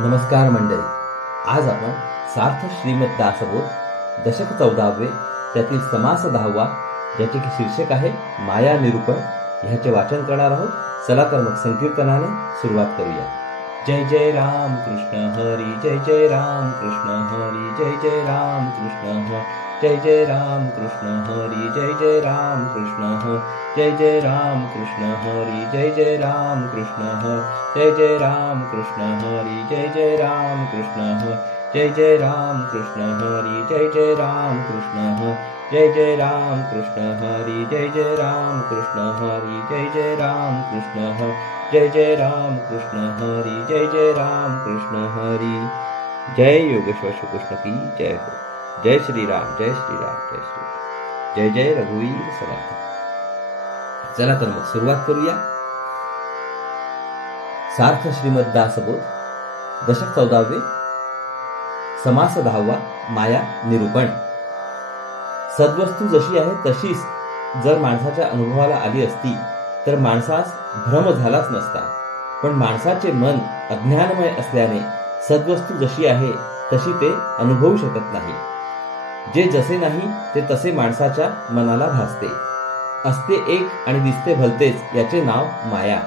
नमस्कार मंडळी, आज आपण सार्थ श्रीमद दासबोध दशक 14वे त्यातील समास 10वा ज्याचे की शीर्षक आहे माया निरूपण ह्याचे वाचन करणार आहोत. चला तर मग संकीर्तनाने सुरुवात करूया. जय जय राम कृष्ण हरी, जय जय राम कृष्ण हरी, जय जय राम कृष्ण हरी, जय जय राम कृष्ण हरी, जय जय राम कृष्ण हरी, जय जय राम कृष्ण हरी, जय जय राम कृष्ण हरी, जय जय राम कृष्ण हरी, जय जय राम कृष्ण हरी, जय जय राम कृष्ण हरी, जय जय राम कृष्ण हरी, जय जय राम कृष्ण हरी, जय जय राम कृष्ण हरी, जय जय राम कृष्ण हरी, जय जय राम कृष्ण हरी, जय जय राम कृष्ण हरी. जय योगेश्वर श्री कृष्ण की जय हो. जय श्री राम, जय श्री राम, जय श्री राम. जय जय रघुवीर समर्थ. चला तर मग सुरुवात करूया. सार्थ श्रीमद दासबोध दशक 14वे समास 10वा माया निरूपण. सद्वस्तू जशी आहे तशीच जर माणसाच्या अनुभवाला आली असती तर माणसास भ्रम झालाच नसता. पण माणसाचे मन अज्ञानमय असल्याने सद्वस्तू जशी आहे तशी ते अनुभवू शकत नाही. जे जसे नाही ते तसे माणसाच्या मनाला भासते. असते एक आणि दिसते भलतेच याचे नाव माया.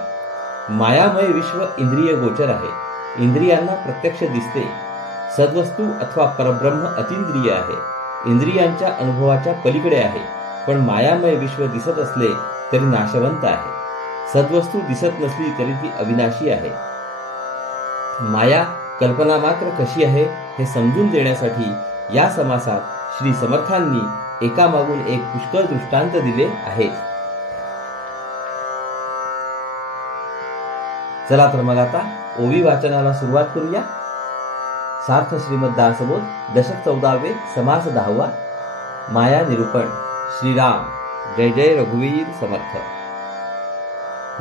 मायामय विश्व इंद्रिय गोचर आहे. इंद्रियांना प्रत्यक्ष दिसते. सद्वस्तू अथवा परब्रह्म अतींद्रिय आहे, इंद्रियांच्या अनुभवाच्या पलीकडे आहे. पण मायामय विश्व दिसत असले तरी नाशवंत आहे. सद्वस्तू दिसत नसली तरी ती अविनाशी आहे. माया कल्पना मात्र कशी आहे हे समजून देण्यासाठी या समासात श्री समर्थांनी एकामागून एक पुष्कळ दृष्टांत दिले आहेत. चला तर मग आता ओवी वाचनाला सुरुवात करूया. सार्थ श्रीमद दासबोध दशक 14वे समास 10वा माया निरूपण. श्रीराम. जय जय रघुवीर समर्थ.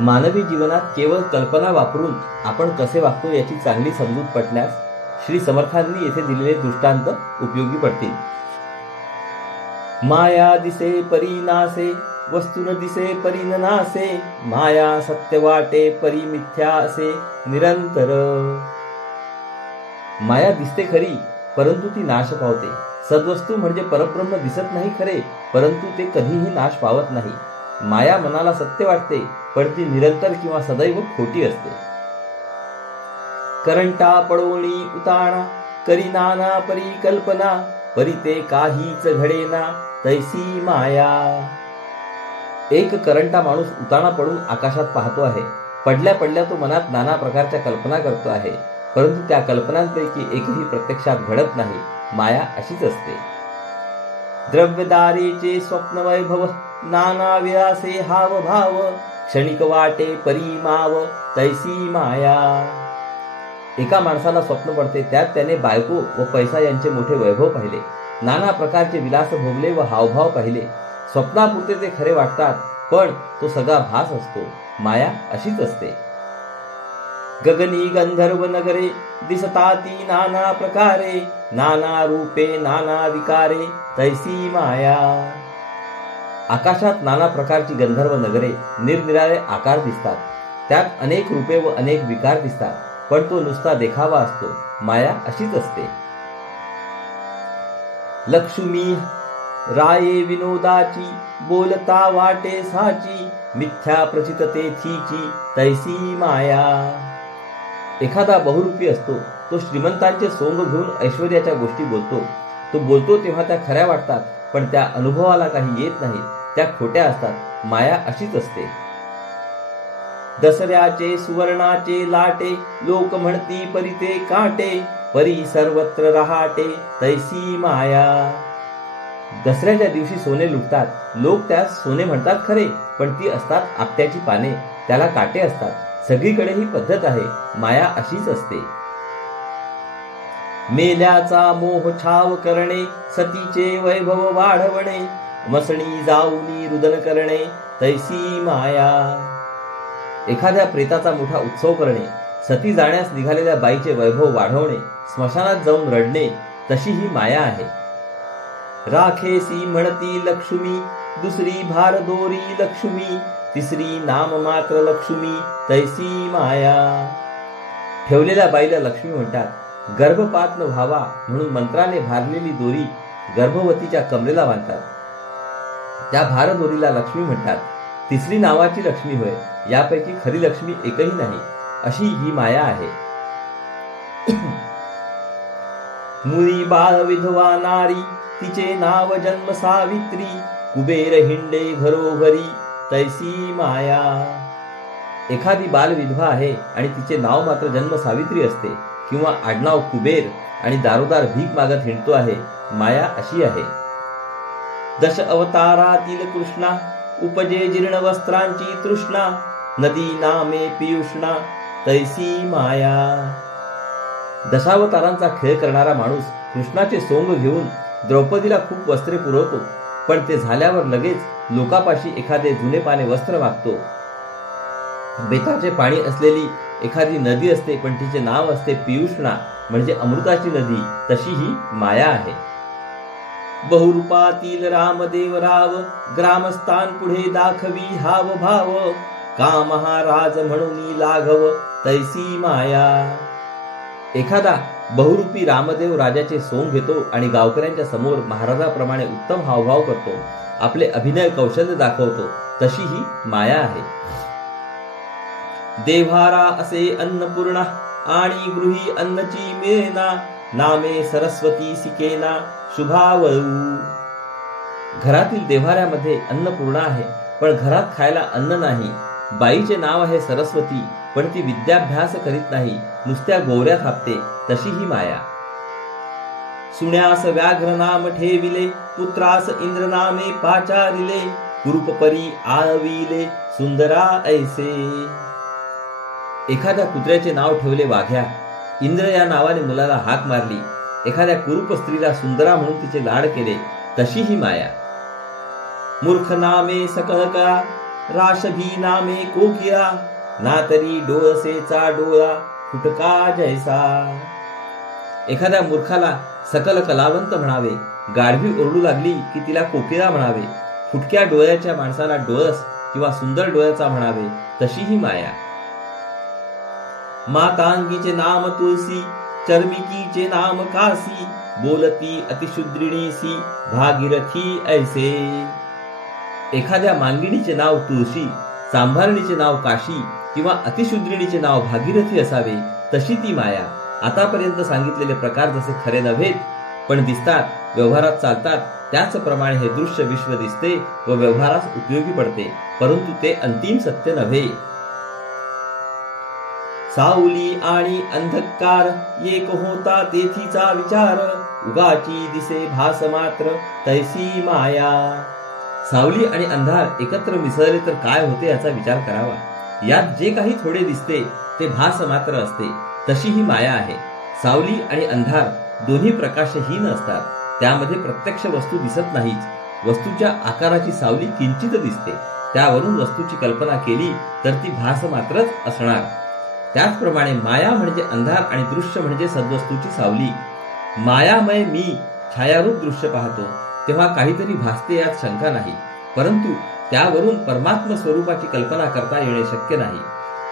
मानवी जीवनात केवळ कल्पना वापरून आपण कसे वागतो याची चांगली समजूत पटण्यास श्री समर्थांनी येथे दिलेले दृष्टांत उपयोगी पडतील. माया दिसे परी नासे, वस्तून दिसे परी न नासे. माया सत्य वाटे परी मिथ्या असे निरंतर. माया दिसते खरी परंतु ती नाश पावते. सद्वस्तू म्हणजे परब्रह्म दिसत नाही खरे परंतु ते कधीही नाश पावत नाही. माया मनाला सत्य वाटते पण ती निरंतर किंवा सदैव खोटी असते. करंटा पडोणी उताणा, करी नाना परी कल्पना. परी ते काहीच घडेना, तैसी माया. एक करंटा माणूस उताणा पडून आकाशात पाहतो आहे. पडल्या पडल्या तो मनात नाना प्रकारच्या कल्पना करतो आहे परंतु त्या कल्पनांपैकी एकही प्रत्यक्षात घडत नाही. माया अशीच असते. द्रव्यदारेचे स्वप्न वैभव, नाना विलासे हाव भाव. क्षणिक वाटे परिमाव, तैसी माया. एका माणसाला स्वप्न पडते, त्यात त्याने बायको व पैसा यांचे मोठे वैभव पाहिले, नाना प्रकारचे विलास भोगले व हावभाव पाहिले. स्वप्नापुरते ते खरे वाटतात पण तो सगळा भास असतो. माया अशीच असते. गगनी गंधर्व नगरे, दिसताती नाना प्रकारे. नाना रूपे नाना विकारे, तैसी माया. आकाशात नाना प्रकारची गंधर्व नगरे, निरनिराळे आकार दिसतात. त्यात अनेक रूपे व अनेक विकार दिसतात पण तो नुसता देखावा असतो. माया अशीच असते. लक्ष्मी राये विनोदाची, बोलता वाटे साची. मिथ्या प्रचितते थीची, तैसी माया. एखादा बहुरूपी असतो. तो श्रीमंतांचे सोंग घेऊन ऐश्वर्याच्या गोष्टी बोलतो. तो बोलतो तेव्हा त्या खऱ्या वाटतात पण त्या अनुभवाला काही येत नाही, त्या खोट्या असतात. माया अशीच असते. दसऱ्याचे सुवर्णाचे लाटे, लोक म्हणती परी ते काटे. परी सर्वत्र रहाटे, तैसी माया. दसऱ्याच्या दिवशी सोने लुटतात. लोक त्यास सोने म्हणतात खरे पण ती असतात आपट्याची पाने, त्याला काटे असतात. सगळीकडे ही पद्धत आहे. माया अशीच असते. मेल्याचा मोह छाव करणे, सतीचे वैभव वाढवणे. मसणी जाऊनी रुदन करणे, तैसी माया. एखाद्या प्रेताचा मोठा उत्सव करणे, सती जाण्यास निघालेल्या बाईचे वैभव वाढवणे, स्मशानात जाऊन रडणे, तशी ही माया आहे. राखेसी म्हणती लक्ष्मी, दुसरी भार दोरी लक्ष्मी. तिसरी नाम मात्र लक्ष्मी, तैसी माया. ठेवलेल्या बाईला लक्ष्मी म्हणतात. गर्भपात न व्हावा म्हणून मंत्राने भारलेली दोरी गर्भवतीच्या कमरेला बांधतात. त्या भारदोरीला लक्ष्मी म्हणतात. तिसरी नावाची लक्ष्मी होय. यापैकी खरी लक्ष्मी एकही नाही. अशी ही माया आहे. मुळी बाळ विधवा नारी तिचे नाव जन्म सावित्री. कुबेर हिंडे घरोघरी तैसी माया. एखादी बाल विधवा आहे आणि तिचे नाव मात्र जन्म सावित्री असते, किंवा आडनाव कुबेर आणि दारोदार भीक मागत हिंडतो आहे. माया अशी आहे. दश अवतारातील कृष्णा उपजे जीर्ण वस्त्रांची तृष्णा. नदी नामे पियुष्णा तैसी माया. दशावतारांचा खेळ करणारा माणूस कृष्णाचे सोंग घेऊन द्रौपदीला खूप वस्त्रे पुरवतो, पण ते झाल्यावर लगेच लोकापाशी एखादे जुने पाने वस्त्र मागतो. बेताचे पाणी असलेली एखादी नदी असते, पण तिचे नाव असते पियुष्णा, म्हणजे अमृताची नदी. तशी ही माया आहे. बहुरूपातील रामदेव राव ग्रामस्थान पुढे दाखवी हाव भाव. काम हा राज म्हणून लाघव तैसी माया. एखादा बहुरूपी रामदेव राजाचे सोंग घेतो आणि गावकऱ्यांच्या समोर महाराजाप्रमाणे उत्तम हावभाव करतो, आपले अभिनय कौशल्य दाखवतो. तशी ही माया आहे. देव्हारा असे अन्नपूर्णा आणि गृही अन्नची मिळेना. नामे सरस्वती सिकेना शुभावळू. घरातील देव्हाऱ्यामध्ये अन्नपूर्णा आहे, पण घरात खायला अन्न नाही. बाईचे नाव आहे सरस्वती, पण ती विद्याभ्यास करीत नाही, नुसत्या गोवऱ्या थापते. तशी ही माया. सुण्यास व्याघ्र नाम ठेविले, पुत्रास इंद्र नामे पाचारिले. कुरूपपरी आळविले सुंदरा ऐसे. एखाद्या कुत्र्याचे नाव ठेवले वाघ्या. इंद्र या नावाने मुलाला हाक मारली. एखाद्या कुरूप स्त्रीला सुंदरा म्हणून तिचे लाड केले. तशी ही माया. मूर्ख नामे सकळ कळा, राशभी नामे कोकिळा. नातरी डोळसेचा डोळा फुटका जैसा. एखाद्या मूर्खाला सकल कलावंत म्हणावे. गाढवी ओरडू लागली की तिला कोकिळा म्हणावे. फुटक्या डोळ्याच्या माणसाला डोळस किंवा सुंदर डोळ्याचा म्हणावे. तशी ही माया. मातांगीचे नाम तुळसी, चर्मिकीचे नाम काशी. बोलती अतिशुद्रिणीसी भागीरथी ऐसे. एखाद्या मांगिणीचे नाव तुळशी, सांभारणीचे नाव काशी किंवा अतिशुद्रिणीचे नाव भागीरथी असावे. तशी ती माया. आतापर्यंत सांगितलेले प्रकार जसे खरे नव्हेत, पण दिसतात, व्यवहारात चालतात, त्याचप्रमाणे हे दृश्य विश्व दिसते व व्यवहारास उपयोगी पडते, परंतु ते अंतिम सत्य नव्हे. सावली आणि अंधकार एक होता तेथीचा विचार. उगाची दिसे भास मात्र तैसी माया. सावली आणि अंधार एकत्र मिसळले तर काय होते याचा विचार करावा. यात जे काही थोडे दिसते ते भास मात्र असते. तशी ही माया आहे. सावली आणि अंधार दोन्ही प्रकाशहीन असतात. त्यामध्ये प्रत्यक्ष वस्तू दिसत नाहीच. वस्तूच्या आकाराची सावली किंचित दिसते. त्यावरून वस्तूची कल्पना केली तर ती भास मात्रच असणार. त्याचप्रमाणे माया म्हणजे अंधार आणि दृश्य म्हणजे सद्वस्तूची सावली. मायामय मी छायारूप दृश्य पाहतो तेव्हा काहीतरी भासते, यात शंका नाही, परंतु त्यावरून परमात्म स्वरूपाची कल्पना करता येणे शक्य नाही.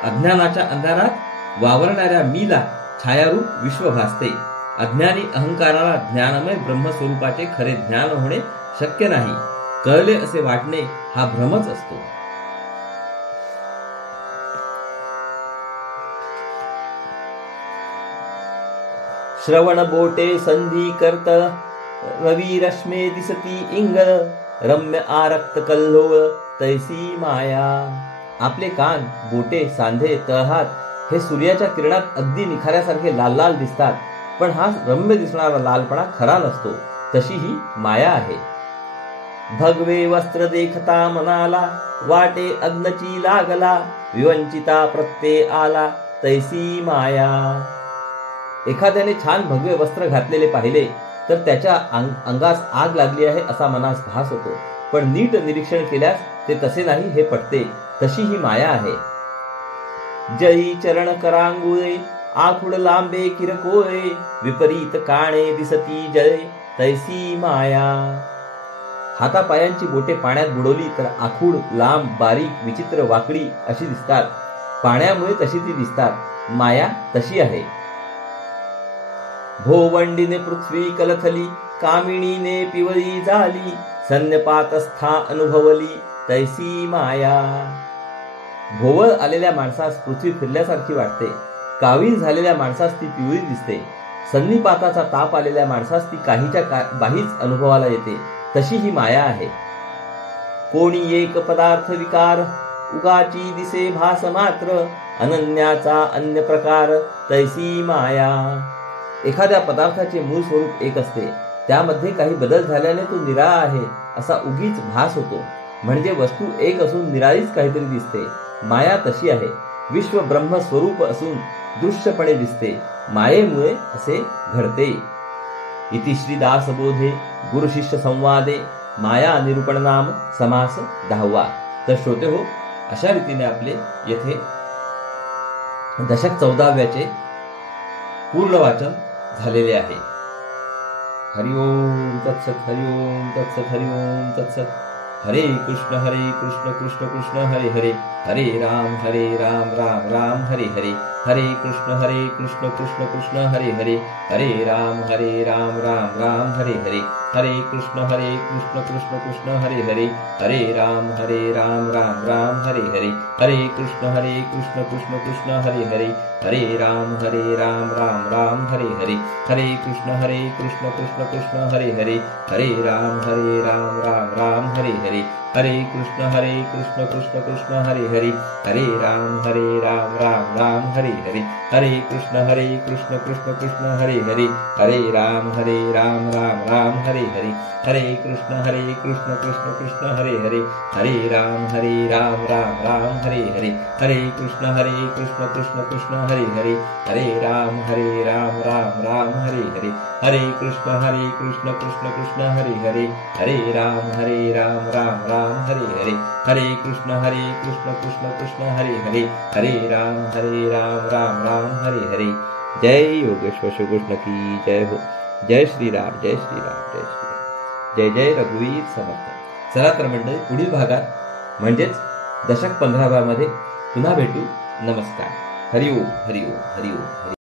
अज्ञानाच्या अंधारात वावरणाऱ्या मीला छायारूप विश्व भासते. अज्ञानी अहंकाराला ज्ञानमय ब्रह्मस्वरूपाचे खरे ज्ञान होणे शक्य नाही. कळले असे वाटणे हा भ्रमच असतो. श्रवण बोटे संधी करत रवी रश्मे दिसती इंगळ. रम्य आरक्त कल्लोळ तैसी माया. आपले कान, बोटे, सांधे, तळहात हे सूर्याच्या किरणात अगदी निखाऱ्यासारखे लाल लाल दिसतात, पण हा रम्य दिसणारा लालपणा खरा नसतो. तशी ही माया आहे. भगवे वस्त्र देखता मनाला, वाटे अग्नची लागला. विवंचिता प्रत्यय आला तैसी माया. एखाद्याने छान भगवे वस्त्र घातलेले पाहिले तर त्याच्या अंगास आग लागली आहे असा मनास भास होतो, पण नीट निरीक्षण केल्यास ते तसे नाही हे पटते. तशी ही माया आहे. जळी चरण करांगुळे, आखुड लांबे किरकोळे. विपरीत काणे दिसती जळे तैसी माया. हातापायांची बोटे पाण्यात बुडवली तर आखूड, लांब, बारीक, विचित्र, वाकडी अशी दिसतात. पाण्यामुळे तशी ती दिसतात. माया तशी आहे. भोवंडीने पृथ्वी कलथली, कामिणीने पिवळी झाली, सन्यपातस्था अनुभवली तैसी माया. भोवळ आलेल्या माणसास पृथ्वी फिरल्यासारखी वाटते, कावीळ झालेल्या माणसास ती पिवळी दिसते, सन्निपाताचा ताप आलेल्या माणसास ती काहीच्या बाहीच अनुभवाला येते, तशी ही माया आहे. कोणी एक पदार्थ विकार, उगाची दिसे भास मात्र, अनन्याचा अन्य प्रकार तैसी माया. एखाद्या पदार्थाचे मूळ स्वरूप एक असते, त्यामध्ये काही बदल झाल्याने तो निराळा आहे असा उगीच भास होतो, म्हणजे वस्तू एक असून निराळीच काहीतरी दिसते. माया तशी आहे. विश्व ब्रह्म स्वरूप असून दृश्यपणे दिसते, मायेमुळे असे घडते. इति श्री दासबोधे गुरु शिष्य संवादे माया निरूपण नाम समास 10वा. तर श्रोते हो, अशा रीतीने आपले येथे दशक 14व्याचे पूर्ण वाचन झालेले आहे. हरिओम तत्सत, हरिओम तत्सत, हरिओम तत्सत. हरे कृष्ण कृष्ण कृष्ण हरे हरे, हरे राम राम राम हरे हरे, हरे कृष्ण कृष्ण कृष्ण हरे हरे, हरे राम राम राम हरे हरे, हरे कृष्ण कृष्ण कृष्ण हरे हरे, हरे राम राम राम हरे हरे, हरे कृष्ण कृष्ण कृष्ण हरे हरे, हरे राम राम राम हरे हरे, हरे कृष्ण कृष्ण कृष्ण हरे हरे, हरे राम राम हरे हरे, हरे कृष्ण कृष्ण कृष्ण हरे हरे, हरे राम राम हरे हरे, हरे कृष्ण कृष्ण कृष्ण हरे हरे, हरे राम राम हरे हरे, हरे कृष्ण कृष्ण कृष्ण हरे हरे, हरे राम राम हरे हरे, हरे कृष्ण कृष्ण कृष्ण हरे हरे, हरे राम राम हरे हरे, हरे कृष्ण कृष्ण कृष्ण हरे हरे, हरे राम राम हरे हरे, हरे कृष्ण कृष्ण कृष्ण हरे हरे, हरे राम राम हरे हरे. जय योगेश्वर श्री कृष्ण की जय हो. जय श्रीराम, जय श्रीराम, जय श्रीराम, जय जय रघुवीर समर्थ. चला तर मंडळी, पुढील भागात म्हणजेच दशक 15व्यामध्ये पुन्हा भेटू. नमस्कार. हरिओम हरिओम हरिओम हरि.